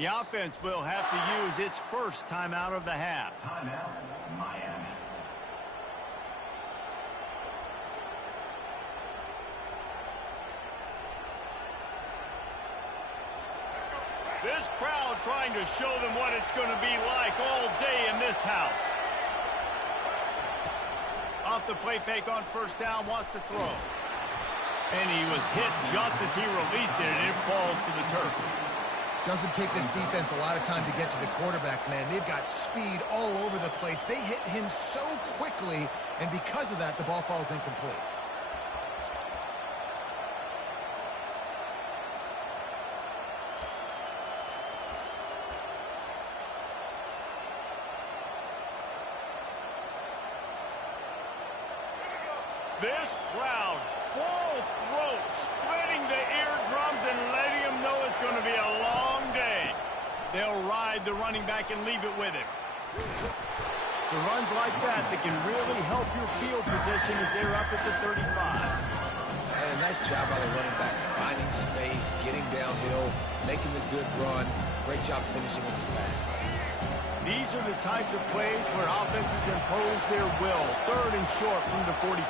The offense will have to use its first timeout of the half. Timeout, Miami. This crowd trying to show them what it's going to be like all day in this house. Off the play fake on first down, wants to throw. And he was hit just as he released it, and it falls to the turf. Doesn't take this defense a lot of time to get to the quarterback, man. They've got speed all over the place. They hit him so quickly, and because of that, the ball falls incomplete. This crowd, full throat, splitting the eardrums and letting him know it's going to be a long day. They'll ride the running back and leave it with him. It's runs like that that can really help your field position as they're up at the 35. And nice job by the running back, finding space, getting downhill, making the good run. Great job finishing with his pads. These are the types of plays where offenses impose their will. Third and short from the 45.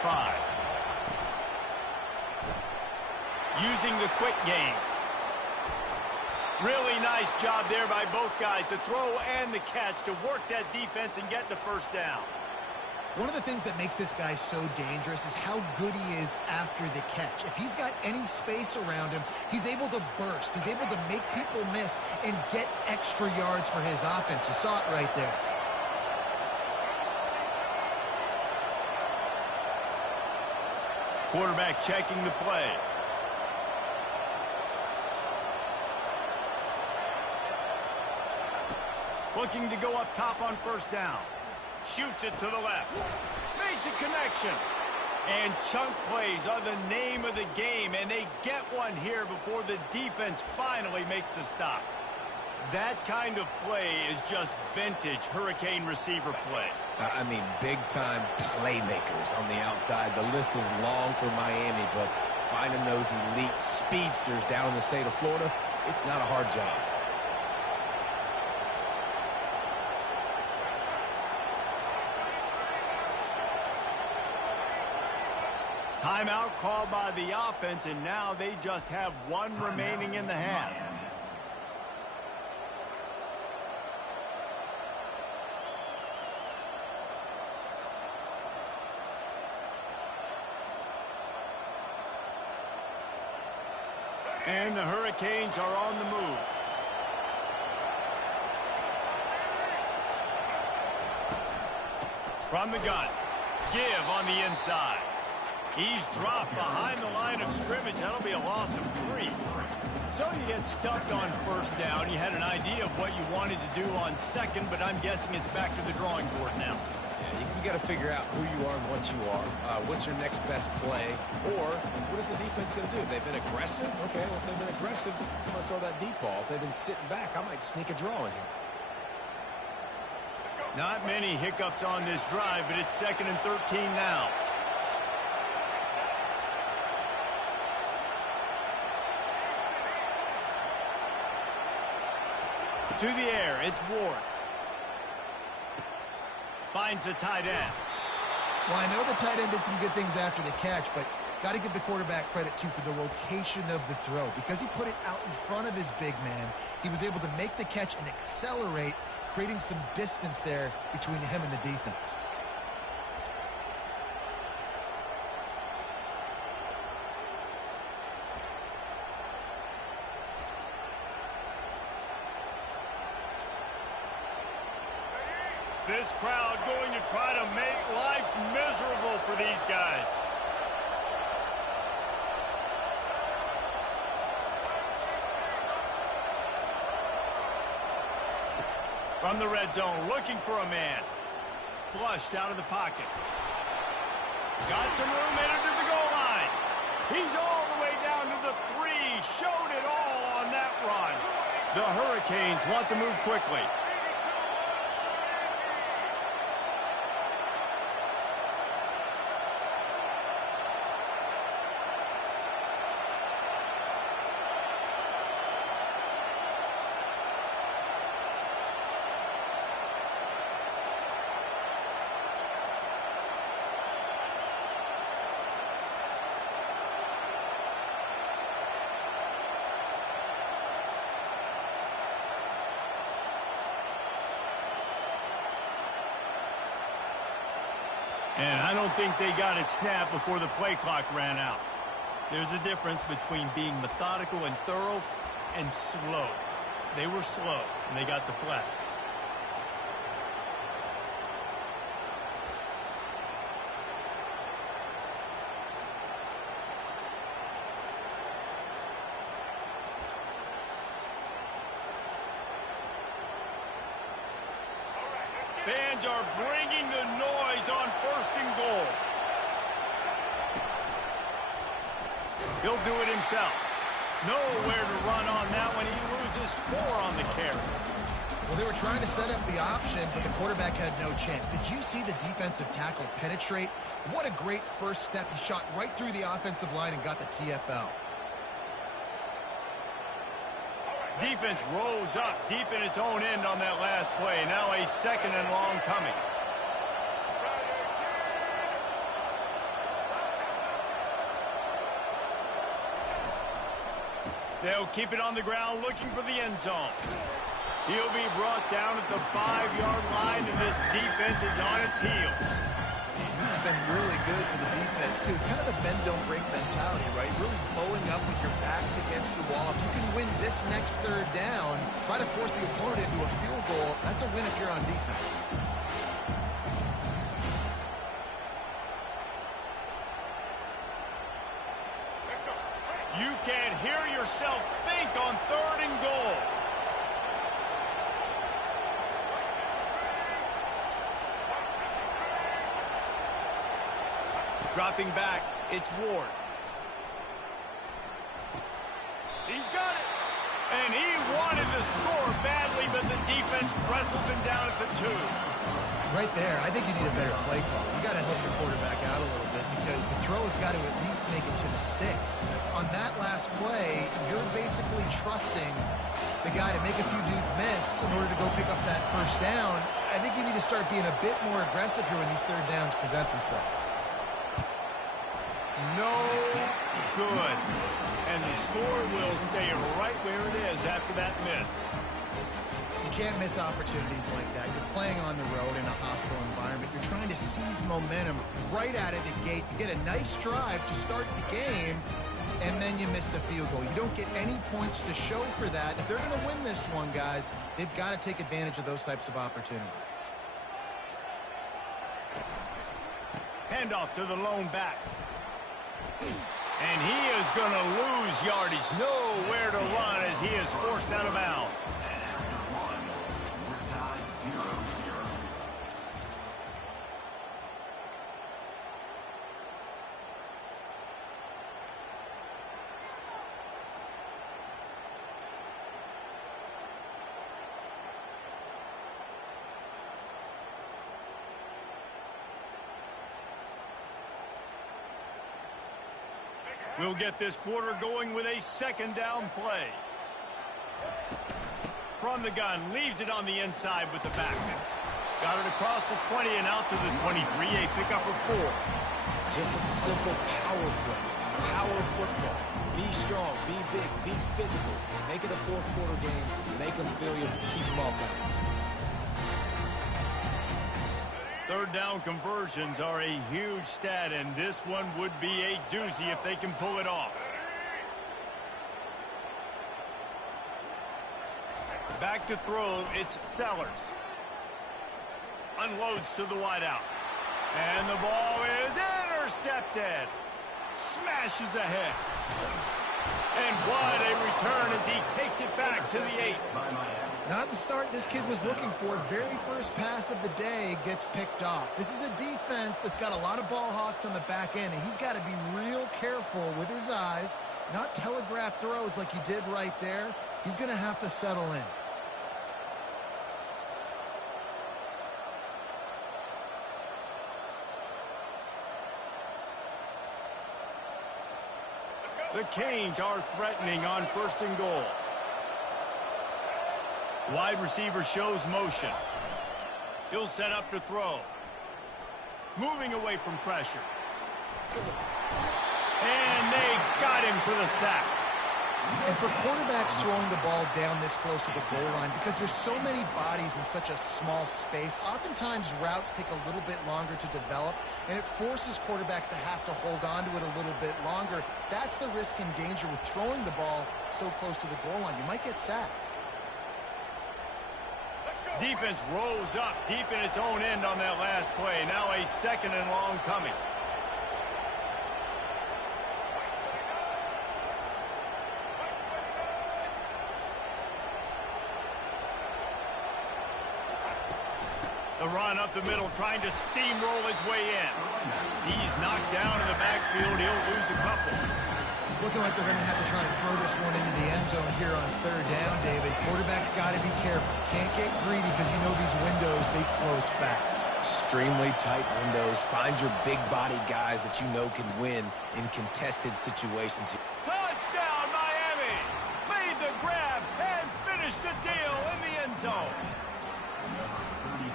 Using the quick game. Really nice job there by both guys to throw and the catch to work that defense and get the first down. One of the things that makes this guy so dangerous is how good he is after the catch. If he's got any space around him, he's able to burst. He's able to make people miss and get extra yards for his offense. You saw it right there. Quarterback checking the play. Looking to go up top on first down. Shoots it to the left. Makes a connection. And chunk plays are the name of the game, and they get one here before the defense finally makes the stop. That kind of play is just vintage Hurricane receiver play. I mean, big-time playmakers on the outside. The list is long for Miami, but finding those elite speedsters down in the state of Florida, it's not a hard job. Timeout called by the offense, and now they just have one remaining in the half. And the Hurricanes are on the move. From the gun, give on the inside. He's dropped behind the line of scrimmage. That'll be a loss of 3. So you get stuffed on first down. You had an idea of what you wanted to do on second, but I'm guessing it's back to the drawing board now. Yeah, you got to figure out who you are and what you are. What's your next best play? Or what is the defense going to do? They've been aggressive? Okay, well, if they've been aggressive, I'm going to throw that deep ball. If they've been sitting back, I might sneak a draw in here. Not many hiccups on this drive, but it's 2nd and 13 now. To the air, it's Ward. Finds the tight end. Well, I know the tight end did some good things after the catch, but got to give the quarterback credit, too, for the location of the throw. Because he put it out in front of his big man, he was able to make the catch and accelerate, creating some distance there between him and the defense. This crowd going to try to make life miserable for these guys. From the red zone, looking for a man. Flushed out of the pocket. Got some room, headed to the goal line. He's all the way down to the 3. Showed it all on that run. The Hurricanes want to move quickly. And I don't think they got it snapped before the play clock ran out. There's a difference between being methodical and thorough and slow. They were slow, and they got the flag. Fans are bringing the noise on 1st and goal. He'll do it himself. Nowhere to run on that one. He loses 4 on the carry. Well, they were trying to set up the option, but the quarterback had no chance. Did you see the defensive tackle penetrate? What a great first step. He shot right through the offensive line and got the TFL. Defense rose up deep in its own end on that last play. Now a 2nd and long coming. They'll keep it on the ground looking for the end zone. He'll be brought down at the 5-yard line, and this defense is on its heels. This has been really good for the defense, too. It's kind of a bend-don't-break mentality, right? Really bowling up with your backs against the wall. If you can win this next 3rd down, try to force the opponent into a field goal, that's a win if you're on defense. You can't hear yourself think on 3rd and goal. Dropping back, it's Ward. He's got it. And he wanted to score badly, but the defense wrestles him down at the 2. Right there, I think you need a better play call. You got to help your quarterback out a little bit because the throw has got to at least make it to the sticks. On that last play, you're basically trusting the guy to make a few dudes miss in order to go pick up that 1st down. I think you need to start being a bit more aggressive here when these 3rd downs present themselves. No good. And the score will stay right where it is after that miss. You can't miss opportunities like that. You're playing on the road in a hostile environment. You're trying to seize momentum right out of the gate. You get a nice drive to start the game, and then you miss the field goal. You don't get any points to show for that. If they're going to win this one, guys, they've got to take advantage of those types of opportunities. Handoff to the lone back. And he is going to lose yardage. Nowhere to run as he is forced out of bounds. We'll get this quarter going with a 2nd down play. From the gun, leaves it on the inside with the back. Got it across the 20 and out to the 23, a pickup of 4. Just a simple power play. Power football. Be strong, be big, be physical. Make it a 4th quarter game. Make them feel you, keep them off balance. 3rd down conversions are a huge stat, and this one would be a doozy if they can pull it off. Back to throw, it's Sellers. Unloads to the wideout. And the ball is intercepted. Smashes ahead. And what a return as he takes it back to the 8. Not the start this kid was looking for. Very first pass of the day gets picked off. This is a defense that's got a lot of ball hawks on the back end, and he's got to be real careful with his eyes, not telegraph throws like he did right there. He's going to have to settle in. The Canes are threatening on 1st and goal. Wide receiver shows motion. He'll set up to throw. Moving away from pressure. And they got him for the sack. And for quarterbacks throwing the ball down this close to the goal line, because there's so many bodies in such a small space, oftentimes routes take a little bit longer to develop, and it forces quarterbacks to have to hold on to it a little bit longer. That's the risk and danger with throwing the ball so close to the goal line. You might get sacked. Defense rose up deep in its own end on that last play. Now a 2nd and long coming. The run up the middle, trying to steamroll his way in. He's knocked down in the backfield. He'll lose a couple. It's looking like they're going to have to try to throw this one into the end zone here on 3rd down, David. Quarterback's got to be careful. Can't get greedy because you know these windows, they close fast. Extremely tight windows. Find your big-bodied guys that you know can win in contested situations. Touchdown, Miami! Made the grab and finished the deal in the end zone.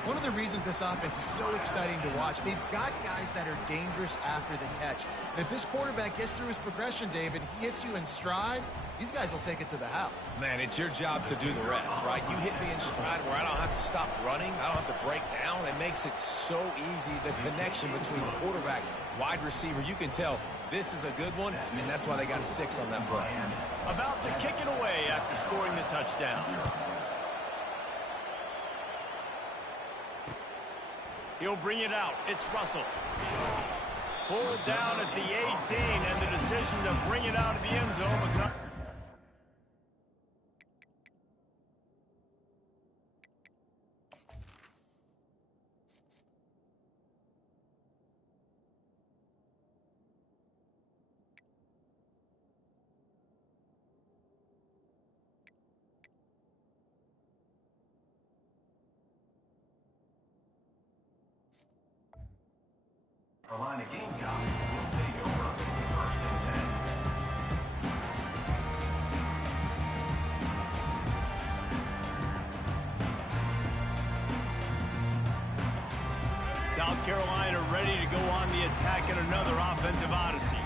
One of the reasons this offense is so exciting to watch, they've got guys that are dangerous after the catch. And if this quarterback gets through his progression, David, he hits you in stride, these guys will take it to the house. Man, it's your job to do the rest, right? You hit me in stride where I don't have to stop running. I don't have to break down. It makes it so easy, the connection between quarterback, wide receiver. You can tell this is a good one, and that's why they got 6 on that play. About to kick it away after scoring the touchdown. He'll bring it out. It's Russell. Pulled down at the 18, and the decision to bring it out of the end zone was not... Carolina Gamecocks will take over 1st and 10. South Carolina ready to go on the attack in another offensive odyssey.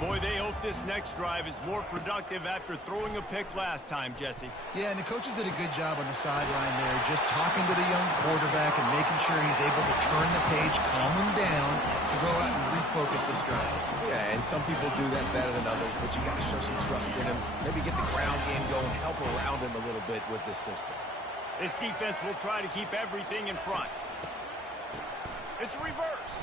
Boy, they hope this next drive is more productive after throwing a pick last time, Jesse. Yeah, and the coaches did a good job on the sideline there, just talking to the young quarterback and making sure he's able to turn the page, calm him down, to go out and refocus this drive. Yeah, and some people do that better than others, but you got to show some trust in him. Maybe get the ground game going, help around him a little bit with this system. This defense will try to keep everything in front. It's a reverse.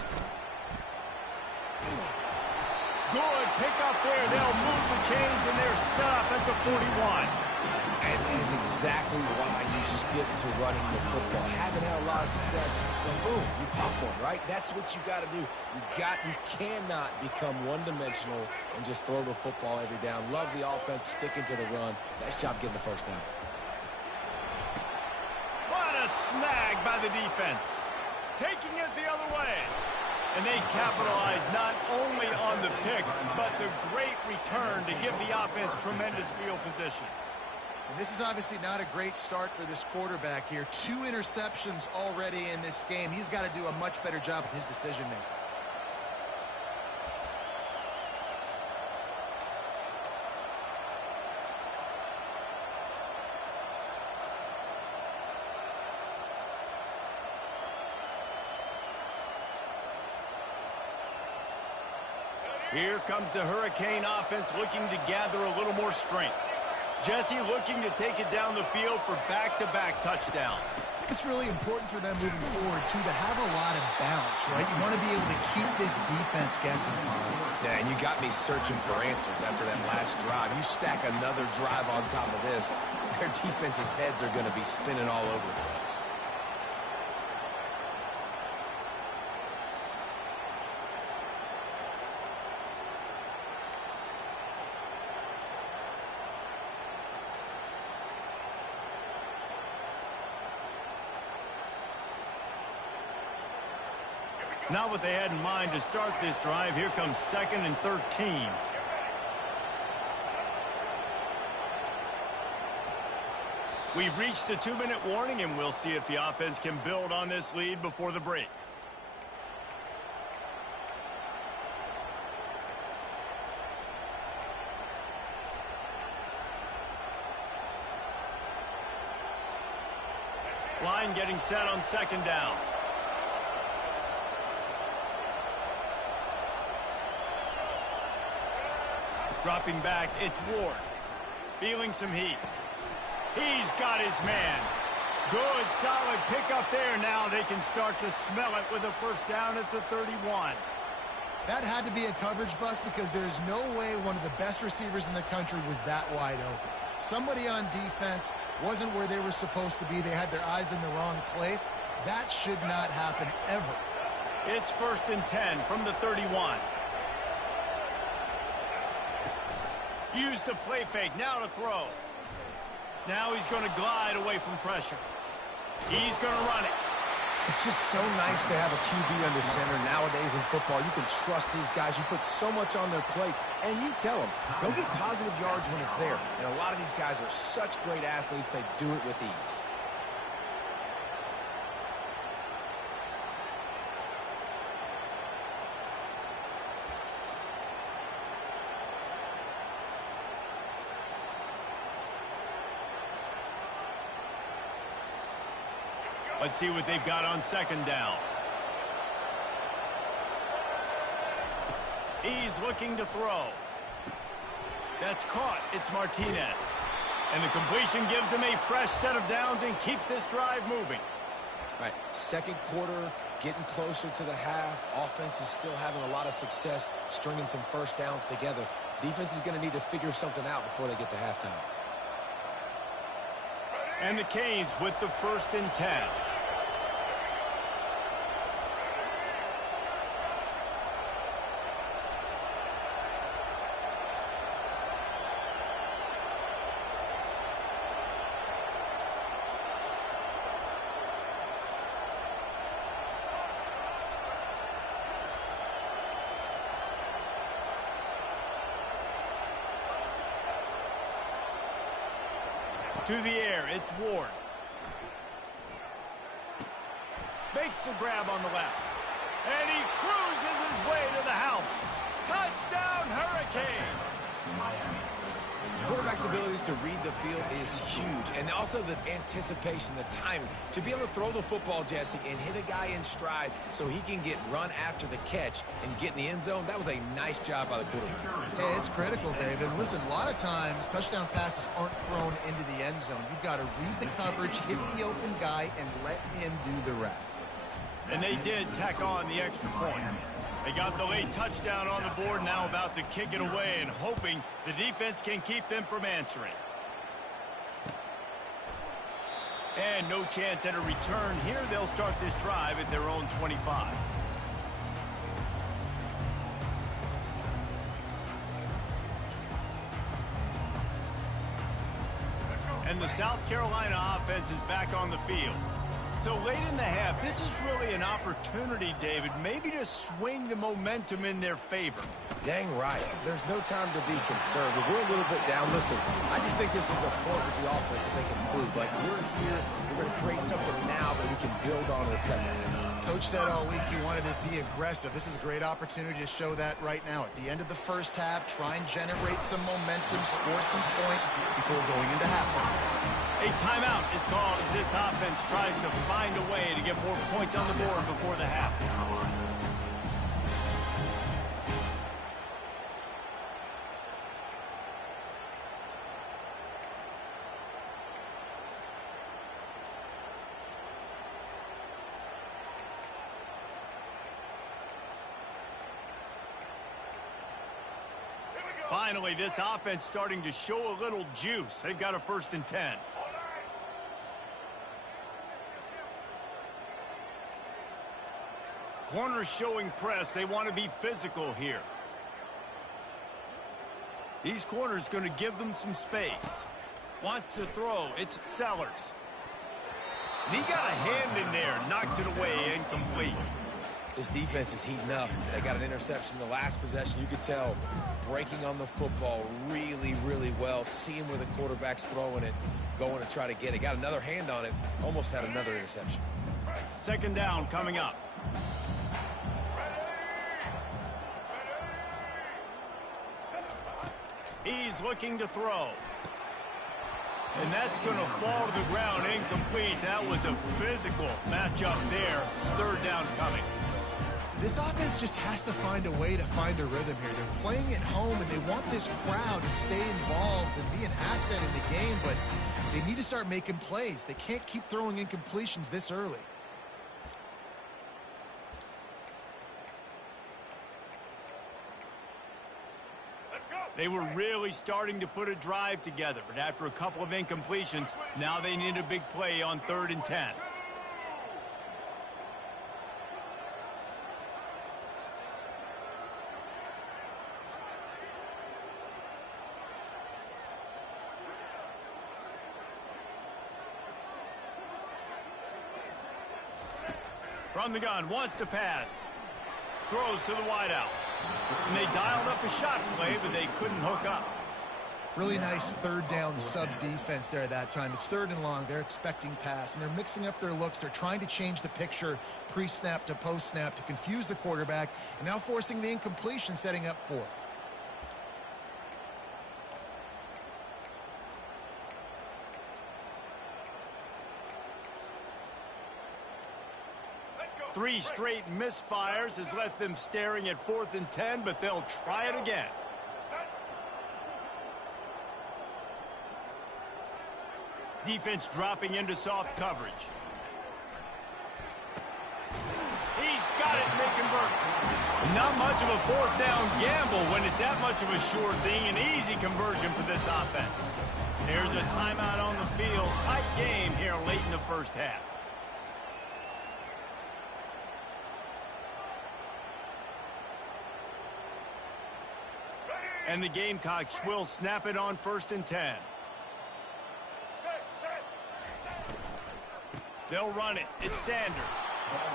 Good pick up there. They'll move the chains, and they're set up at the 41. And that is exactly why you stick to running the football. Haven't had a lot of success, but boom, you pop one, right? That's what you got to do. You cannot become one-dimensional and just throw the football every down. Love the offense, sticking to the run. Nice job getting the 1st down. What a snag by the defense. Taking it the other way. And they capitalize not only on the pick, but the great return to give the offense tremendous field position. And this is obviously not a great start for this quarterback here. 2 interceptions already in this game. He's got to do a much better job with his decision-making. Here comes the Hurricane offense looking to gather a little more strength. Jesse looking to take it down the field for back-to-back touchdowns. I think it's really important for them moving forward, too, to have a lot of balance, right? You want to be able to keep this defense guessing. Yeah, and you got me searching for answers after that last drive. You stack another drive on top of this, their defense's heads are going to be spinning all over the place. Not what they had in mind to start this drive. Here comes 2nd and 13. We've reached the 2-minute warning, and we'll see if the offense can build on this lead before the break. Line getting set on second down. Dropping back, it's Ward. Feeling some heat. He's got his man. Good, solid pickup there. Now they can start to smell it with a first down at the 31. That had to be a coverage bust because there's no way one of the best receivers in the country was that wide open. Somebody on defense wasn't where they were supposed to be. They had their eyes in the wrong place. That should not happen ever. It's 1st and 10 from the 31. Use the play fake, now to throw. Now he's going to glide away from pressure. He's going to run it. It's just so nice to have a QB under center nowadays in football. You can trust these guys. You put so much on their plate, and you tell them, go get positive yards when it's there. And a lot of these guys are such great athletes, they do it with ease. Let's see what they've got on second down. He's looking to throw. That's caught. It's Martinez. And the completion gives him a fresh set of downs and keeps this drive moving. All right, second quarter, getting closer to the half. Offense is still having a lot of success stringing some first downs together. Defense is going to need to figure something out before they get to halftime. And the Canes with the 1st and 10. To the air, it's Ward. Makes the grab on the left. And he cruises his way to the house. Touchdown, Hurricane! Quarterback's abilities to read the field is huge, and also the anticipation, the timing. To be able to throw the football, Jesse, and hit a guy in stride so he can get run after the catch and get in the end zone, that was a nice job by the quarterback. Hey, it's critical, David. Listen, a lot of times touchdown passes aren't thrown into the end zone. You've got to read the coverage, hit the open guy, and let him do the rest. And they did tack on the extra point. They got the late touchdown on the board, now about to kick it away and hoping the defense can keep them from answering. And no chance at a return here. They'll start this drive at their own 25. And the South Carolina offense is back on the field. So late in the half, this is really an opportunity, David, maybe to swing the momentum in their favor. Dang right. There's no time to be concerned. If we're a little bit down, listen, I just think this is a point with the offense that they can prove. Like, we're here, we're going to create something now that we can build on in the second half. Coach said all week he wanted to be aggressive. This is a great opportunity to show that right now. At the end of the first half, try and generate some momentum, score some points before going into halftime. A timeout is called as this offense tries to find a way to get more points on the board before the half. Finally, this offense starting to show a little juice. They've got a 1st and 10. Corners showing press. They want to be physical here. These corners going to give them some space. Wants to throw. It's Sellers. And he got a hand in there. Knocks it away. Incomplete. This defense is heating up. They got an interception the last possession. You could tell breaking on the football really, really well. Seeing where the quarterback's throwing it, going to try to get it. Got another hand on it. Almost had another interception. Second down coming up. He's looking to throw. And that's going to fall to the ground incomplete. That was a physical matchup there. Third down coming. This offense just has to find a way to find a rhythm here. They're playing at home, and they want this crowd to stay involved and be an asset in the game, but they need to start making plays. They can't keep throwing incompletions this early. They were really starting to put a drive together, but after a couple of incompletions, now they need a big play on 3rd and 10. From the gun, wants to pass. Throws to the wideout. And they dialed up a shot play, but they couldn't hook up. Really nice third down sub defense there that time. It's 3rd and long. They're expecting pass, and they're mixing up their looks. They're trying to change the picture pre-snap to post-snap to confuse the quarterback, and now forcing the incompletion, setting up 4th. Three straight misfires has left them staring at 4th and 10, but they'll try it again. Defense dropping into soft coverage. He's got it, and they convert. Not much of a 4th down gamble when it's that much of a sure thing. An easy conversion for this offense. There's a timeout on the field. Tight game here late in the first half. And the Gamecocks will snap it on 1st and 10. They'll run it. It's Sanders.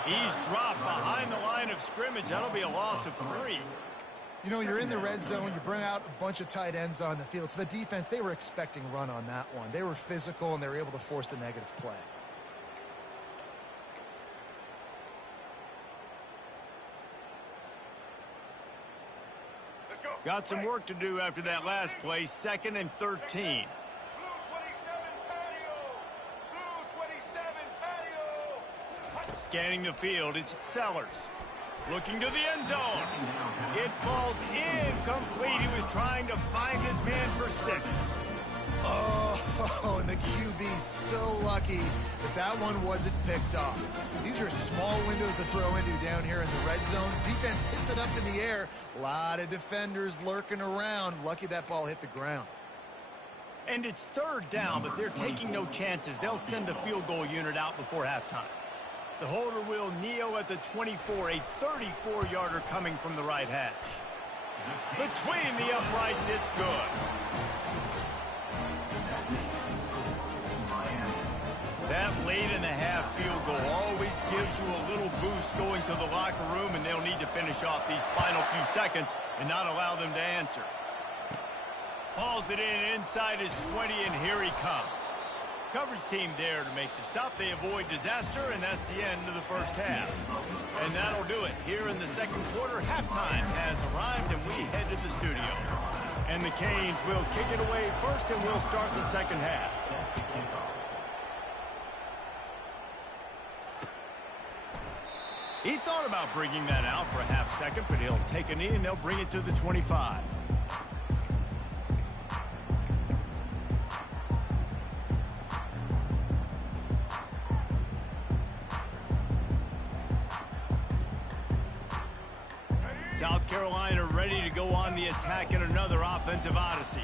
He's dropped behind the line of scrimmage. That'll be a loss of 3. You know, you're in the red zone. You bring out a bunch of tight ends on the field. So the defense, they were expecting run on that one. They were physical, and they were able to force the negative play. Got some work to do after that last play. 2nd and 13. Scanning the field, it's Sellers. Looking to the end zone. It falls incomplete. He was trying to find his man for 6. Oh, and the QB's so lucky that that one wasn't picked off. These are small windows to throw into down here in the red zone. Defense tipped it up in the air. A lot of defenders lurking around. Lucky that ball hit the ground. And it's 3rd down, but they're taking no chances. They'll send the field goal unit out before halftime. The holder will kneel at the 24, a 34-yarder coming from the right hash. Between the uprights, it's good. That late in the half field goal always gives you a little boost going to the locker room, and they'll need to finish off these final few seconds and not allow them to answer. Hauls it in inside his 20, and here he comes. Coverage team there to make the stop. They avoid disaster, and that's the end of the first half. And that'll do it. Here in the second quarter, halftime has arrived, and we head to the studio. And the Canes will kick it away first, and we'll start the second half. He thought about bringing that out for a half second, but he'll take a knee, and they'll bring it to the 25. South Carolina ready to go on the attack in another offensive odyssey.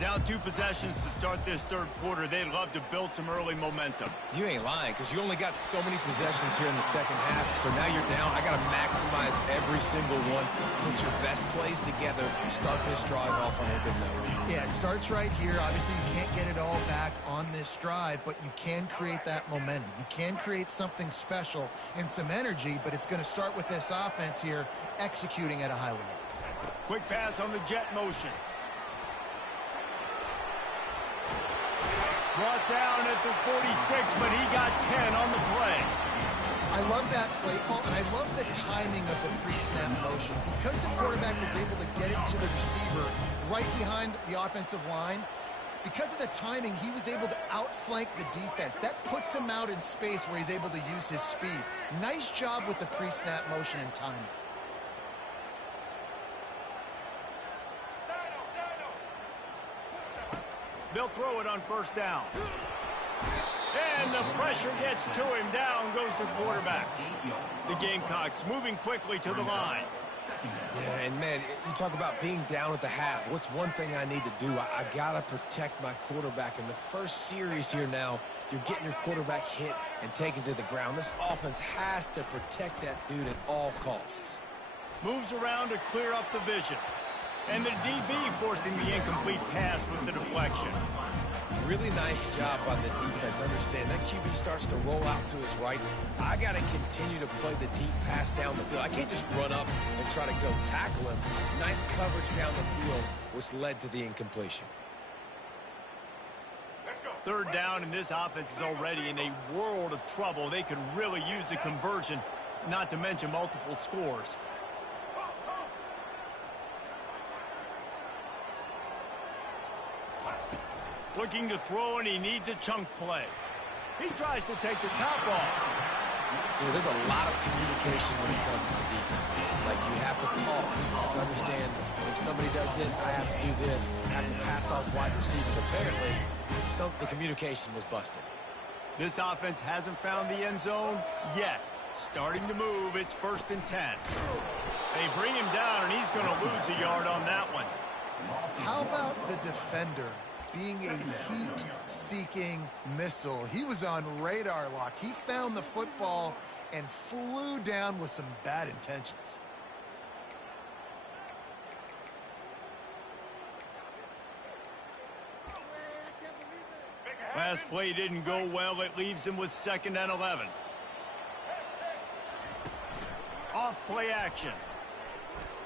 Down 2 possessions to start this third quarter. They'd love to build some early momentum. You ain't lying, because you only got so many possessions here in the second half. So now you're down. I got to maximize every single one. Put your best plays together. Start this drive off on a good note. Yeah, it starts right here. Obviously, you can't get it all back on this drive, but you can create that momentum. You can create something special and some energy, but it's going to start with this offense here executing at a high level. Quick pass on the jet motion. Brought down at the 46, but he got 10 on the play. I love that play call, and I love the timing of the pre-snap motion. Because the quarterback was able to get it to the receiver right behind the offensive line, Because of the timing, he was able to outflank the defense. That puts him out in space where he's able to use his speed. Nice job with the pre-snap motion and timing. They'll throw it on first down. And the pressure gets to him. Down goes the quarterback. The Gamecocks moving quickly to the line. Yeah, and man, you talk about being down at the half. What's one thing I need to do? I got to protect my quarterback. In the first series here now, you're getting your quarterback hit and taken to the ground. This offense has to protect that dude at all costs. Moves around to clear up the vision. And the DB forcing the incomplete pass with the deflection. Really nice job by the defense. Understand that QB starts to roll out to his right. I got to continue to play the deep pass down the field. I can't just run up and try to go tackle him. Nice coverage down the field, which led to the incompletion. Third down, and this offense is already in a world of trouble. They could really use a conversion, not to mention multiple scores. Looking to throw, and he needs a chunk play. He tries to take the top off. You know, there's a lot of communication when it comes to defenses. Like, you have to talk. You have to understand, if somebody does this, I have to do this. I have to pass off wide receivers. Apparently, the communication was busted. This offense hasn't found the end zone yet. Starting to move. It's 1st and 10. They bring him down, and he's going to lose a yard on that one. How about the defender being a heat-seeking missile? He was on radar lock. He found the football and flew down with some bad intentions. Last play didn't go well. It leaves him with 2nd and 11. Off play action.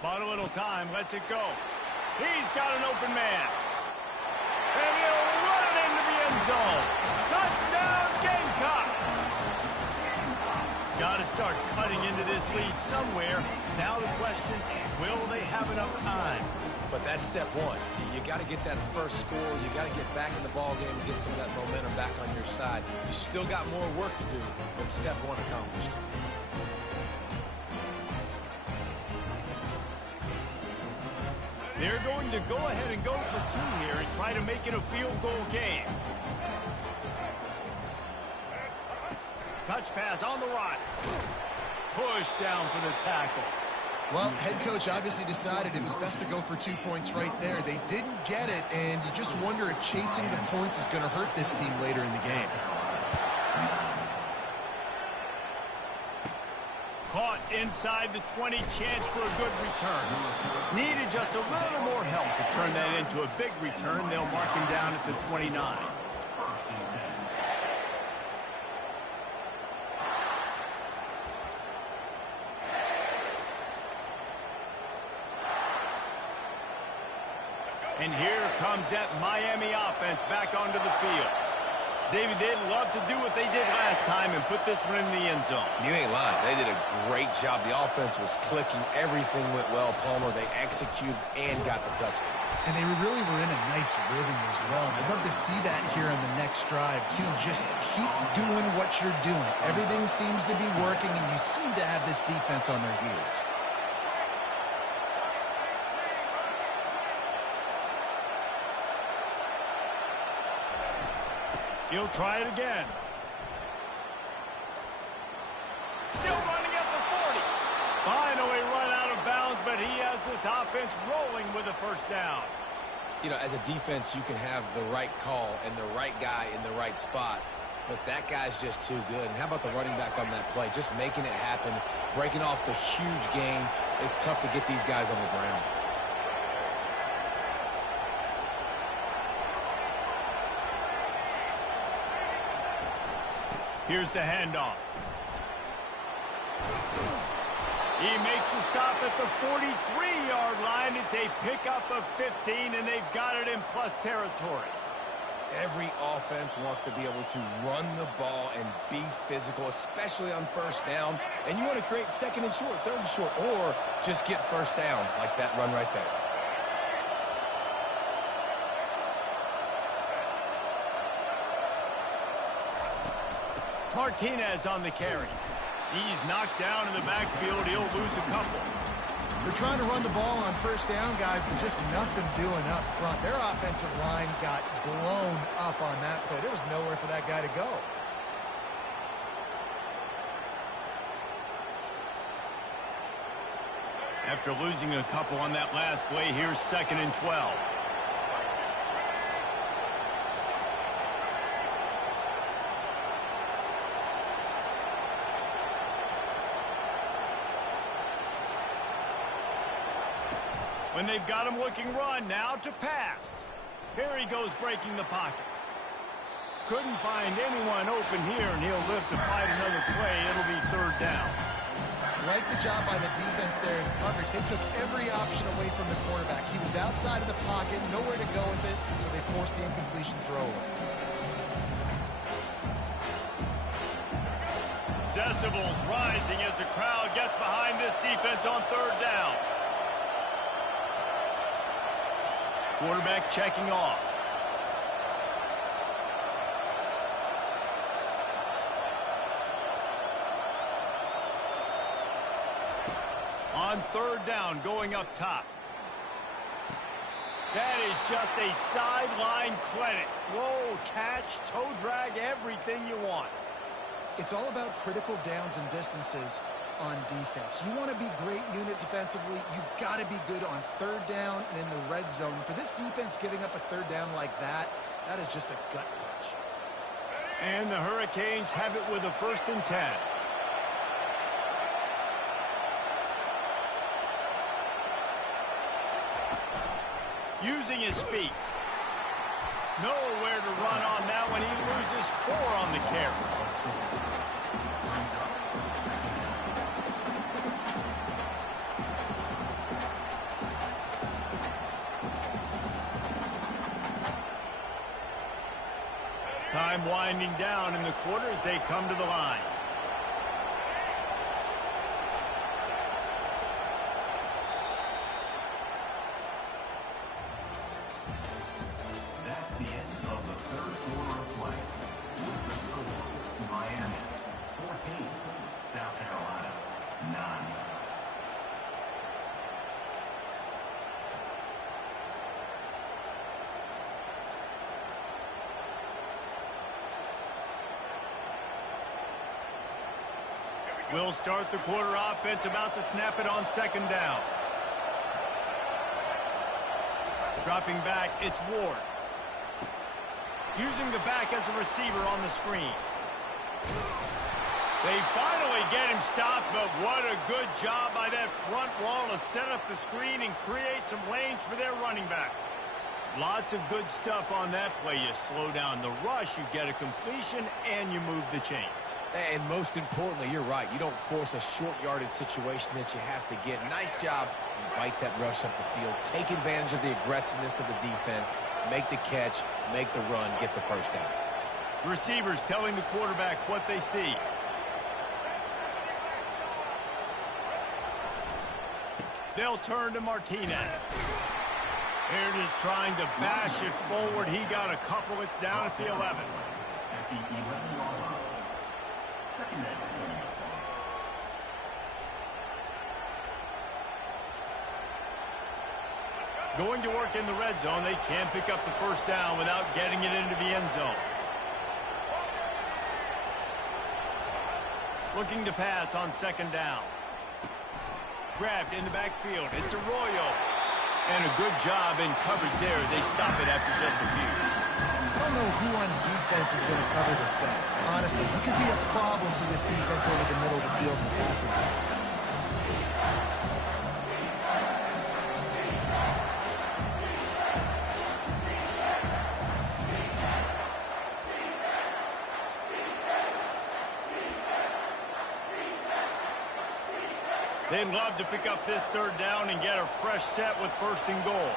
Bought a little time. Lets it go. He's got an open man. And he'll run it into the end zone. Touchdown, Gamecocks! Got to start cutting into this lead somewhere. Now the question, will they have enough time? But that's step one. You got to get that first score. You got to get back in the ball game and get some of that momentum back on your side. You still got more work to do, but step one accomplished. They're going to go ahead and go for 2 here and try to make it a field goal game. Touch pass on the right. Push down for the tackle. Well, head coach obviously decided it was best to go for 2 points right there. They didn't get it, and you just wonder if chasing the points is going to hurt this team later in the game. Caught inside the 20, chance for a good return. Needed just a little more help to turn that into a big return. They'll mark him down at the 29. And here comes that Miami offense back onto the field. David, they'd love to do what they did last time and put this one in the end zone. You ain't lying. They did a great job. The offense was clicking. Everything went well, Palmer. They executed and got the touchdown. And they really were in a nice rhythm as well. And I'd love to see that here on the next drive, too. Just keep doing what you're doing. Everything seems to be working, and you seem to have this defense on their heels. He'll try it again. Still running at the 40. Finally run out of bounds, but he has this offense rolling with a first down. You know, as a defense, you can have the right call and the right guy in the right spot, but that guy's just too good. And how about the running back on that play? Just making it happen, breaking off the huge gain. It's tough to get these guys on the ground. Here's the handoff. He makes the stop at the 43-yard line. It's a pickup of 15, and they've got it in plus territory. Every offense wants to be able to run the ball and be physical, especially on first down. And you want to create 2nd and short, 3rd and short, or just get first downs like that run right there. Martinez on the carry. He's knocked down in the backfield. He'll lose a couple. They're trying to run the ball on first down, guys, but just nothing doing up front. Their offensive line got blown up on that play. There was nowhere for that guy to go. After losing a couple on that last play, here's 2nd and 12. When they've got him looking run, now to pass. Here he goes breaking the pocket. Couldn't find anyone open here, and he'll live to fight another play. It'll be 3rd down. Like the job by the defense there in coverage. They took every option away from the quarterback. He was outside of the pocket, nowhere to go with it, so they forced the incompletion throwaway. Decibels rising as the crowd gets behind this defense on 3rd down. Quarterback checking off. On 3rd down, going up top. That is just a sideline credit. Throw, catch, toe drag, everything you want. It's all about critical downs and distances on defense. You want to be great unit defensively, you've got to be good on 3rd down and in the red zone. For this defense giving up a 3rd down like that, that is just a gut punch. And the Hurricanes have it with a 1st and 10. Using his feet. Nowhere to run on that one. He loses 4 on the carry. Time winding down in the quarter as they come to the line. That's the end of the 3rd quarter of play. With the score, Miami 14, South Carolina 9. We'll start the quarter offense, about to snap it on 2nd down. Dropping back, it's Ward. Using the back as a receiver on the screen. They finally get him stopped, but what a good job by that front wall to set up the screen and create some lanes for their running back. Lots of good stuff on that play. You slow down the rush, you get a completion, and you move the chains. And most importantly, you're right. You don't force a short yardage situation that you have to get. Nice job. Invite that rush up the field. Take advantage of the aggressiveness of the defense. Make the catch. Make the run. Get the 1st down. Receivers telling the quarterback what they see. They'll turn to Martinez. Here it is trying to bash it forward. He got a couple. It's down at the 11. At the 11-yard line. 2nd and 10. Going to work in the red zone. They can't pick up the 1st down without getting it into the end zone. Looking to pass on 2nd down. Grabbed in the backfield. It's Arroyo. And a good job in coverage there. They stop it after just a few. I don't know who on defense is going to cover this guy. Honestly, he could be a problem for this defense over the middle of the field in passing. They'd love to pick up this 3rd down and get a fresh set with 1st and goal.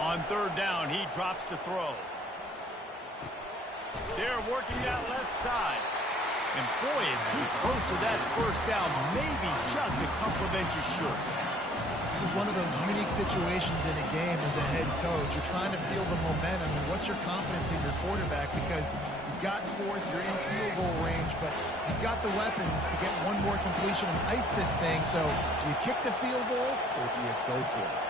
On 3rd down, he drops to throw. They're working that left side. And boy, is he close to that 1st down, maybe just a couple of inches short. This is one of those unique situations in a game as a head coach. You're trying to feel the momentum, and what's your confidence in your quarterback? Because you've got fourth, you're in field goal range, but you've got the weapons to get one more completion and ice this thing. So do you kick the field goal, or do you go for it?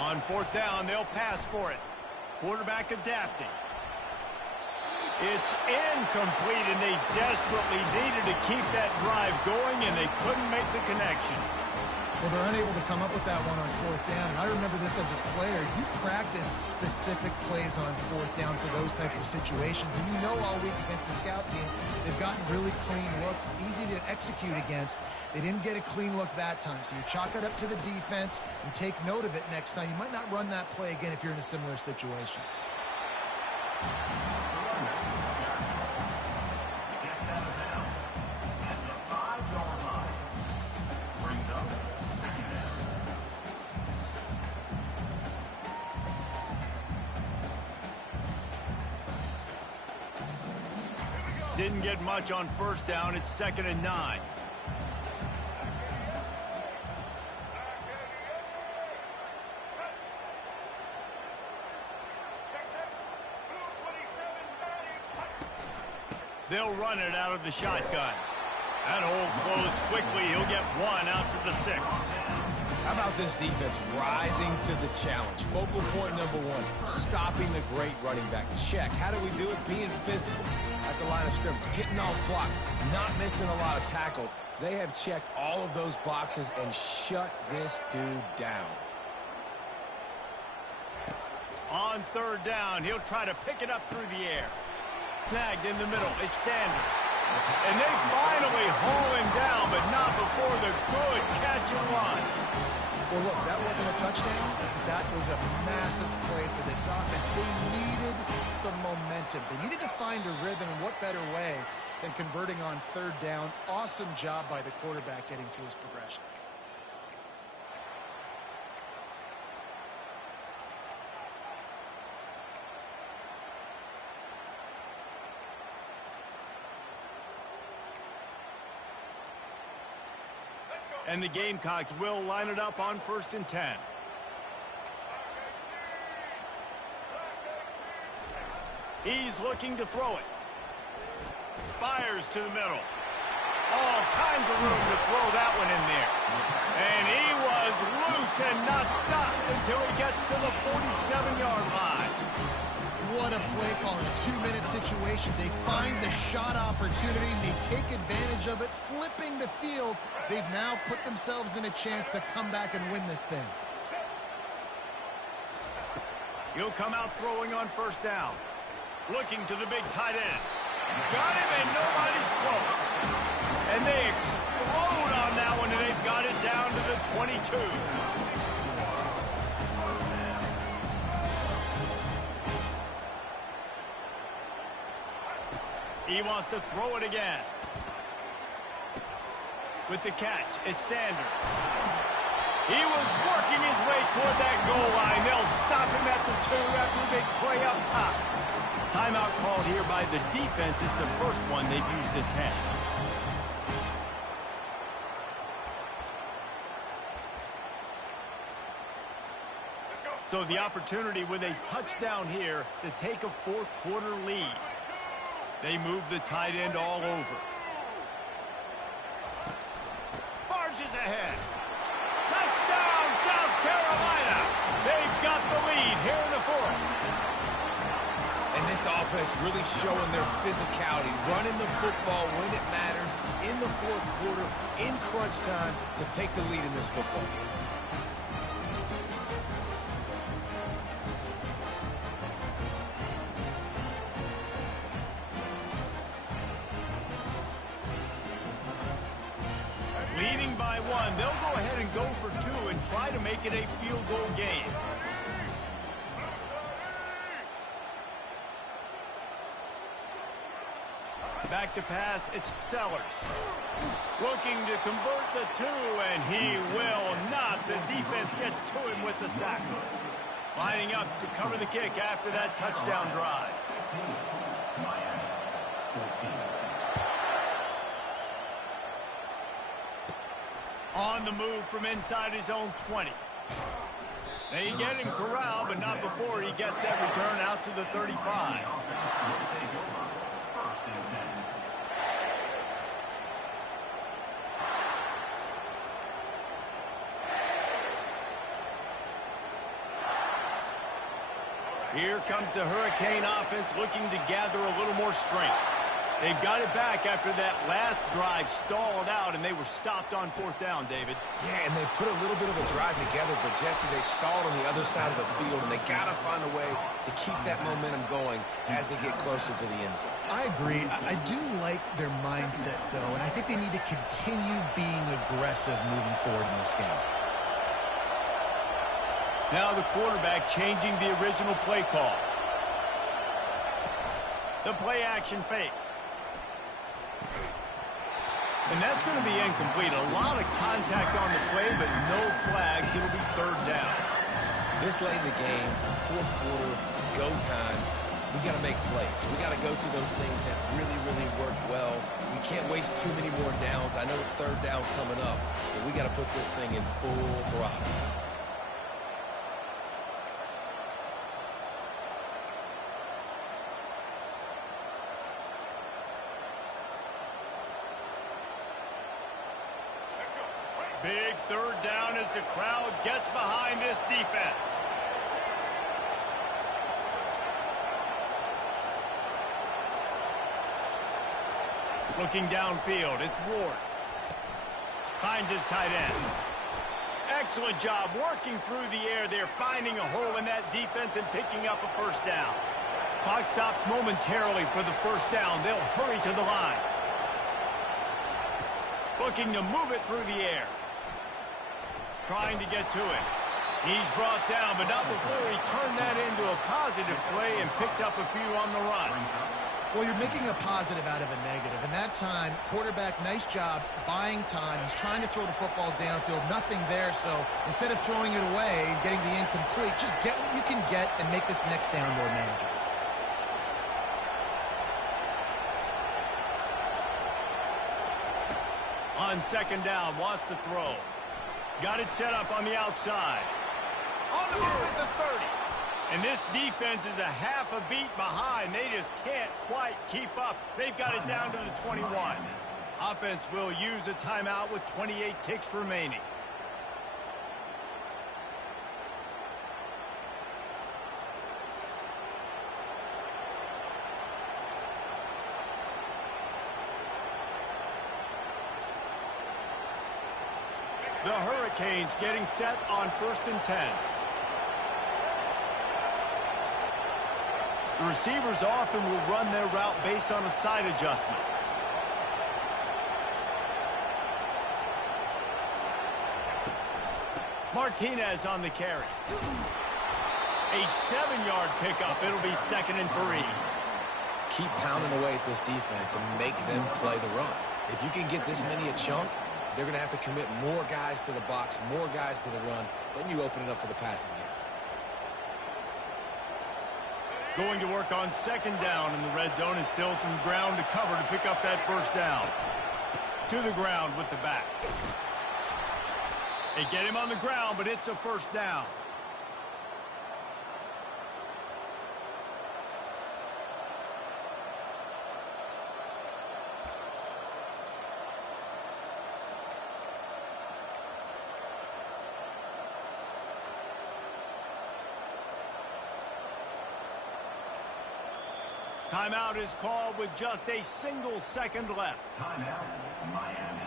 On fourth down, they'll pass for it. Quarterback adapting. It's incomplete, and they desperately needed to keep that drive going, and they couldn't make the connection. Well, they're unable to come up with that one on fourth down, and I remember this as a player. You practice specific plays on fourth down for those types of situations, and you know all week against the scout team, they've gotten really clean looks, easy to execute against. They didn't get a clean look that time, so you chalk it up to the defense and take note of it next time. You might not run that play again if you're in a similar situation. Didn't get much on first down. It's 2nd and 9. They'll run it out of the shotgun. That hole closed quickly. He'll get one out to the 6. How about this defense rising to the challenge? Focal point number one, stopping the great running back. Check. How do we do it? Being physical at the line of scrimmage, getting off blocks, not missing a lot of tackles. They have checked all of those boxes and shut this dude down. On third down, he'll try to pick it up through the air. Snagged in the middle. It's Sanders. And they finally haul him down, but not before the good catch and run. Well, look, that wasn't a touchdown. That was a massive play for this offense. They needed some momentum. They needed to find a rhythm, and what better way than converting on third down. Awesome job by the quarterback getting through his progression. And the Gamecocks will line it up on 1st and 10. He's looking to throw it. Fires to the middle. All kinds of room to throw that one in there. And he was loose and not stopped until he gets to the 47-yard line. What a play call in a 2-minute situation. They find the shot opportunity, and they take advantage of it, flipping the field. They've now put themselves in a chance to come back and win this thing. He'll come out throwing on first down. Looking to the big tight end. Got him, and nobody's close. And they explode on that one, and they've got it down to the 22. He wants to throw it again. With the catch, it's Sanders. He was working his way toward that goal line. They'll stop him at the 2 after a big play up top. Timeout called here by the defense. It's the first one they've used this half. So the opportunity with a touchdown here to take a fourth quarter lead. They move the tight end all over. Barges ahead. Touchdown, South Carolina. They've got the lead here in the fourth. And this offense really showing their physicality, running the football when it matters, in the fourth quarter, in crunch time, to take the lead in this football game. Leading by 1, they'll go ahead and go for 2 and try to make it a field goal game. Back to pass, it's Sellers. Looking to convert the 2, and he will not. The defense gets to him with the sack. Lining up to cover the kick after that touchdown drive. Miami, 14. On the move from inside his own 20. They get him corralled, but not before he gets that return out to the 35. First and 10. Here comes the Hurricane offense looking to gather a little more strength. They've got it back after that last drive stalled out, and they were stopped on fourth down, David. Yeah, and they put a little bit of a drive together, but, Jesse, they stalled on the other side of the field, and they got to find a way to keep that momentum going as they get closer to the end zone. I agree. I do like their mindset, though, and I think they need to continue being aggressive moving forward in this game. Now the quarterback changing the original play call. The play action fake. And that's going to be incomplete. A lot of contact on the play, but no flags. It'll be third down. This late in the game, fourth quarter, go time, we got to make plays. We got to go to those things that really, really worked well. We can't waste too many more downs. I know it's third down coming up, but we got to put this thing in full throttle. Big third down as the crowd gets behind this defense. Looking downfield, it's Ward. Finds his tight end. Excellent job working through the air there, finding a hole in that defense and picking up a first down. Clock stops momentarily for the first down. They'll hurry to the line. Looking to move it through the air. Trying to get to it. He's brought down, but not before he turned that into a positive play and picked up a few on the run. Well, you're making a positive out of a negative. And that time, quarterback, nice job buying time. He's trying to throw the football downfield. Nothing there, so instead of throwing it away and getting the incomplete, just get what you can get and make this next down more manageable. On second down, wants to throw. Got it set up on the outside. On the move at the 30. And this defense is a half a beat behind. They just can't quite keep up. They've got it down to the 21. Offense will use a timeout with 28 ticks remaining. The Hurricanes getting set on 1st and 10. The receivers often will run their route based on a side adjustment. Martinez on the carry. A 7-yard pickup. It'll be 2nd and 3. Keep pounding away at this defense and make them play the run. If you can get this many a chunk, they're going to have to commit more guys to the box, more guys to the run. Then you open it up for the passing game. Going to work on second down in the red zone, and still some ground to cover to pick up that first down. To the ground with the back. They get him on the ground, but it's a first down. Timeout is called with just a single second left. Timeout, Miami.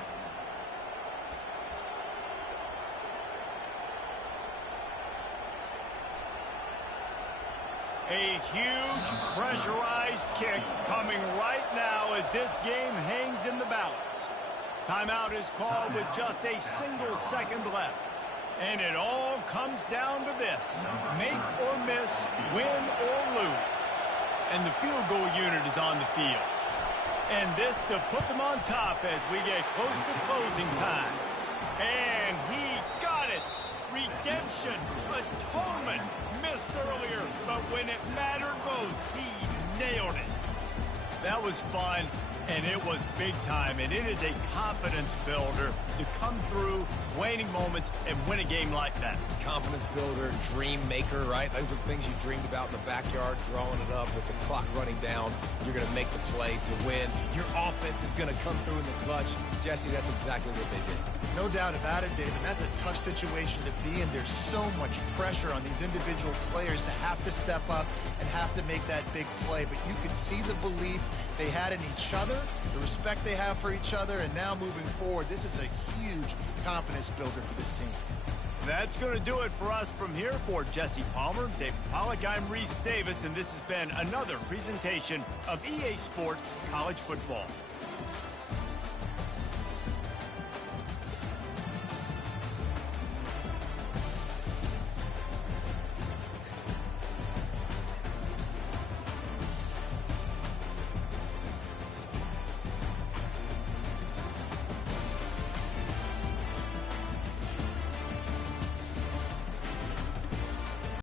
A huge pressurized kick coming right now as this game hangs in the balance. Timeout is called with just a single second left. And it all comes down to this. Make or miss, win or lose. And the field goal unit is on the field. And this to put them on top as we get close to closing time. And he got it. Redemption, atonement, missed earlier, but when it mattered most, he nailed it. That was fun, and it was big time, and it is a confidence builder to come through waning moments and win a game like that. Confidence builder, dream maker, right? Those are the things you dreamed about in the backyard, drawing it up with the clock running down. You're going to make the play to win. Your offense is going to come through in the clutch. Jesse, that's exactly what they did. No doubt about it, David. That's a tough situation to be in. There's so much pressure on these individual players to have to step up and have to make that big play. But you could see the belief they had in each other, the respect they have for each other, and now moving forward, this is a huge confidence builder for this team. That's going to do it for us from here. For Jesse Palmer, David Pollack, I'm Reese Davis, and this has been another presentation of EA Sports College Football.